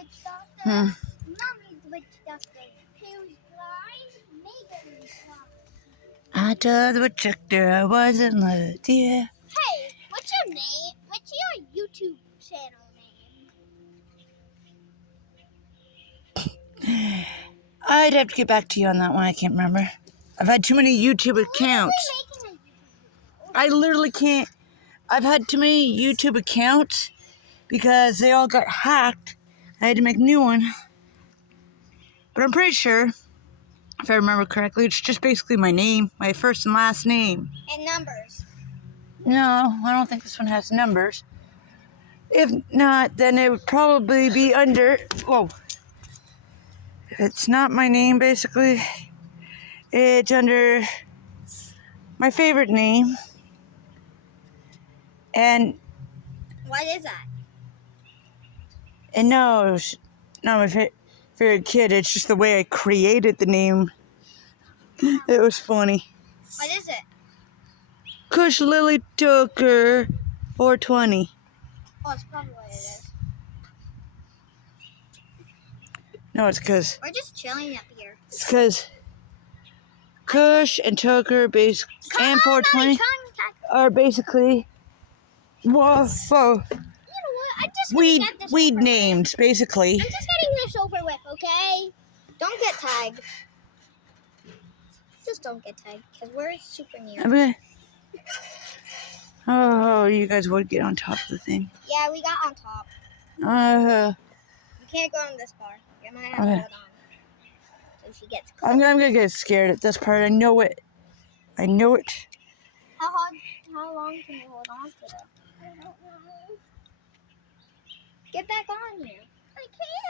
witch doctor. Mommy's the witch doctor. Who's blind? Megan's blind. I told the witch doctor I wasn't loved, yeah. Hey, what's your name? What's your YouTube channel name? I'd have to get back to you on that one. I can't remember. I've had too many YouTube accounts. Making a YouTube video. I literally can't. I've had too many YouTube accounts because they all got hacked. I had to make a new one. But I'm pretty sure, if I remember correctly, it's just basically my name, my first and last name. And numbers. No, I don't think this one has numbers. If not, then it would probably be under... Whoa. It's not my name, basically. It's under my favorite name. And What is that? no, it's not my favorite kid. It's just the way I created the name. It was funny. What is it? Kush Lily Tucker 420. Oh, it's probably what it is. No, it's because We're just chilling up here. Kush and Tucker and 420 are basically whoa, You know what? I'm just gonna get this weed over names, basically. with. I'm just getting this over with, okay? Don't get tagged. Just don't get tagged, because we're super near. I'm gonna... Oh, you guys would get on top of the thing. Yeah, we got on top. You can't go on this part. You might have to Okay. hold on. So she gets close. I'm gonna get scared at this part. I know it. I know it. How long can you hold on to that? I don't know. Get back on here. I can't.